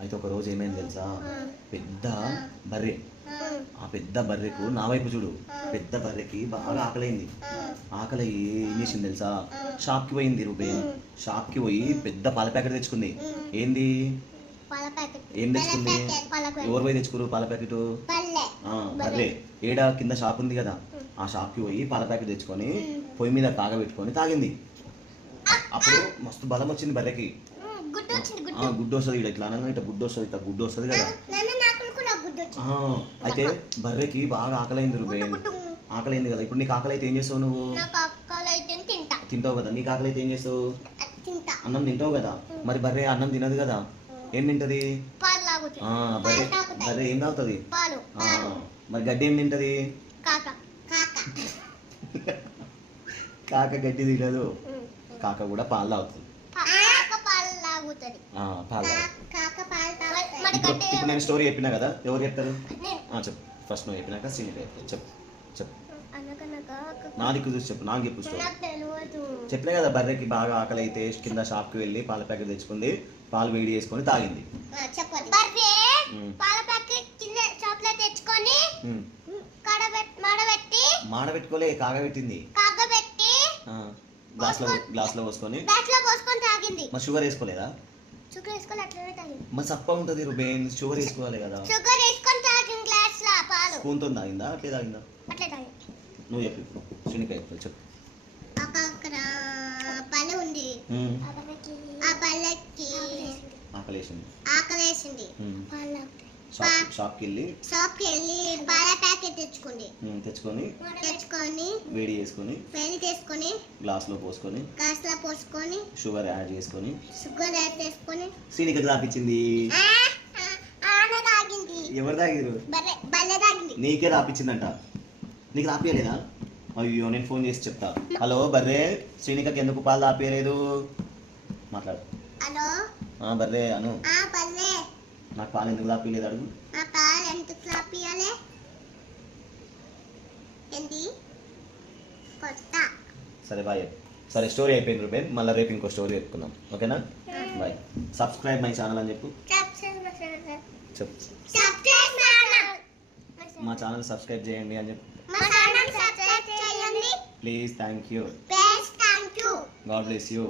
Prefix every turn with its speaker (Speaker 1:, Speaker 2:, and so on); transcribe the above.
Speaker 1: అయితే ఒక రోజు ఏమైంది తెలుసా? పెద్ద బర్రె. ఆ. పెద్ద బర్రెకు నా వైపు చూడు. పెద్ద బర్రెకి బాగా ఆకలైంది. ఆకలి ఏం చేసింది తెలుసా? షాప్కి పోయింది రూపేన్ షాప్కి పోయి పెద్ద పాల ప్యాకెట్ తెచ్చుకుంది. ఏంది? ఏం తెచ్చుకుంది? ఎవరు పోయి తెచ్చుకురు పాల ప్యాకెట్? బర్రె. ఏడ? కింద షాప్ ఉంది కదా. ఆ. షాప్కి పోయి పాల ప్యాకెట్ తెచ్చుకొని పొయ్యి మీద కాగబెట్టుకొని తాగింది. అప్పుడు మస్తు బలం వచ్చింది బర్రెకి.
Speaker 2: గుడ్డు.
Speaker 1: వస్తుంది ఇట్లా అనగా ఇట్లా గుడ్డు వస్తుంది ఇట్లా గుడ్డు వస్తుంది కదా అయితే బర్రెకి బాగా ఆకలైంది
Speaker 2: గుడ్డు
Speaker 1: ఆకలైంది కదా. ఇప్పుడు నీకు ఆకలి అయితే ఏం చేస్తావు నువ్వు? తింటావు కదా. నీకు ఆకలి అయితే ఏం చేస్తావు? అన్నం తింటావు కదా. మరి బర్రె అన్నం తినదు కదా. ఏం తింటది? బర్రె బర్రె ఏం తాగుతుంది? మరి గడ్డి ఏం తింటది?
Speaker 2: కాక కాక.
Speaker 1: కాక గడ్డి తినదు. కాక కూడా పాలు తాగుతుంది
Speaker 2: కాక పాలు తాగుతుంది
Speaker 1: ఆ, పాలు తాగుతుంది.
Speaker 2: కాక పాలు తాగుతుంది మరి
Speaker 1: ఇప్పుడు నేను స్టోరీ చెప్పినా కదా? ఎవరు చెప్తారు?
Speaker 2: నేను.
Speaker 1: ఆ, చెప్పు. ఫస్ట్ నువ్వు చెప్పినాక సీనియర్ చెప్పు. చెప్పు. నా దిక్కు చూసి చెప్పు. నాకు చెప్పు స్టోరీ. చెప్పలే కదా బర్రెకి బాగా ఆకలి అయితే కింద షాప్కి వెళ్ళి పాల ప్యాకెట్ తెచ్చుకుంది. పాలు వేడి చేసుకొని తాగింది. మాడబెట్టుకోలే కాగబెట్టింది.
Speaker 2: కాగబెట్టి
Speaker 1: పోసుకొని.
Speaker 2: బ్యాట్లో పోసుకొని తాగింది.
Speaker 1: మరి షుగర్ వేసుకోలేదా?
Speaker 2: షుగర్ అట్లనే తాగింది.
Speaker 1: మరి చప్ప ఉంటుంది రుబేన్ షుగర్ వేసుకోవాలి కదా.
Speaker 2: షుగర్ వేసుకొని తాగింది గ్లాస్లో పాలు.
Speaker 1: స్పూన్తో తాగిందా? అట్లే తాగిందా?
Speaker 2: అట్లే తాగింది.
Speaker 1: నువ్వు చెప్పు. సునీక చెప్పు చెప్పు.
Speaker 2: అక్కడ పల్లె ఉంది. ఆ పల్లెకి
Speaker 1: ఆకలేసింది.
Speaker 2: ఆకలేసింది.
Speaker 1: షాప్ షాప్కి వెళ్ళి
Speaker 2: షాప్కి వెళ్ళి పాల ప్యాకెట్ తెచ్చుకుంది
Speaker 1: ఉమ్, తెచ్చుకొని
Speaker 2: తెచ్చుకొని
Speaker 1: వేడి చేసుకొని
Speaker 2: పెళ్ళి చేసుకొని
Speaker 1: గ్లాస్లో పోసుకొని
Speaker 2: గ్లాస్లో పోసుకొని
Speaker 1: షుగర్ యాడ్ చేసుకొని
Speaker 2: షుగర్ యాడ్ చేసుకొని
Speaker 1: సీనిక
Speaker 2: తాగింది.
Speaker 1: ఎవరు తాగిరు నీకే రాపించిందంట నీకు రాపియలేదా? అయ్యో నేను ఫోన్ చేసి చెప్తా. హలో బర్రే శ్రీనికకి ఎందుకు పాలు రాపియలేదు మాట్లాడు.
Speaker 2: హలో?
Speaker 1: బర్రే అను. నాకు పాలు ఎందుకు రాపియలేదు అడుగు.
Speaker 2: నా ఏంటి కొత్త
Speaker 1: సరే బాయ్ సరే స్టోరీ అయిపోయింది రూపేన్ మళ్ళీ రేపు ఇంకో స్టోరీ చెప్పుకుందాం. ఓకేనా? బాయ్ సబ్స్క్రైబ్ మై ఛానల్ అని చెప్పు. చెప్పు. మా ఛానల్ సబ్స్క్రైబ్ చేయండి అని చెప్పు. Please thank you God bless you